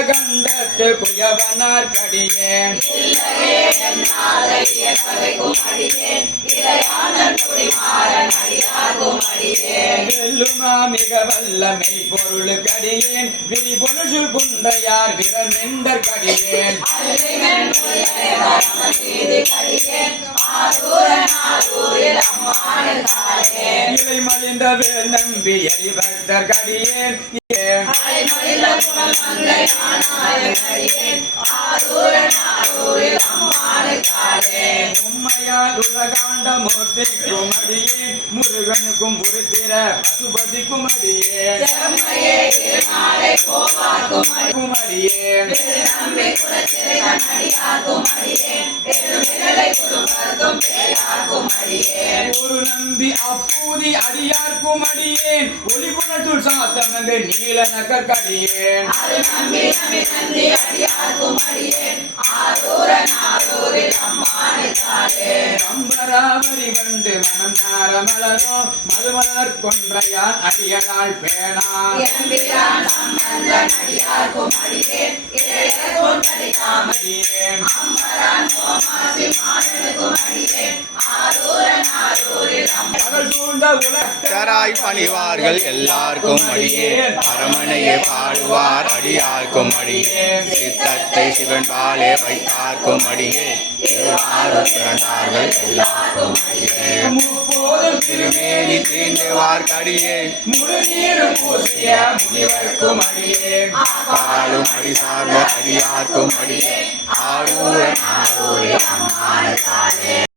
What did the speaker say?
கண்டத்து குயவனார் கடியேன் வெல்லுமா மிக வல்லமை பொருள் கடியேன் விரிபொழு குன்றையார் விரமெந்தர் கடியேன் இலை மலிந்த வேல் நம்பி எரிபக்தர் கடியேன் உம்மையால் உலகாண்ட மூர்த்திக்கும் அடியேன் முருகனுக்கும் பொறுத்திர பசுபதிக்கும் அடியேன் குமரியேன் ஒரு நம்பி அப்பூதி அடியார்க்கும் அடியேன் ஒளிகுணத்துள் சாத்தமங்க நீல நகர்கடியேன் அம்பராவரி வண்டு மனம் நார மலரும் மதுமலர் கொன்றையான் அடியனால் பேணா தராய் பணிவார்கள் எல்லாருக்கும் அடியேன் அரமனையே பாடுவார் அடியார்க்கும் அடியேன் சித்தத்தை சிவன் பாலே வைத்தார்க்கும் அடியேன் பிறந்தார்கள் எல்லாருக்கும் அடியேன் திருமேனி தீண்டுவார் கடியேன் பாலும் அடி சார்ந்த அடியார்க்கும் அடியேன் ஆரூர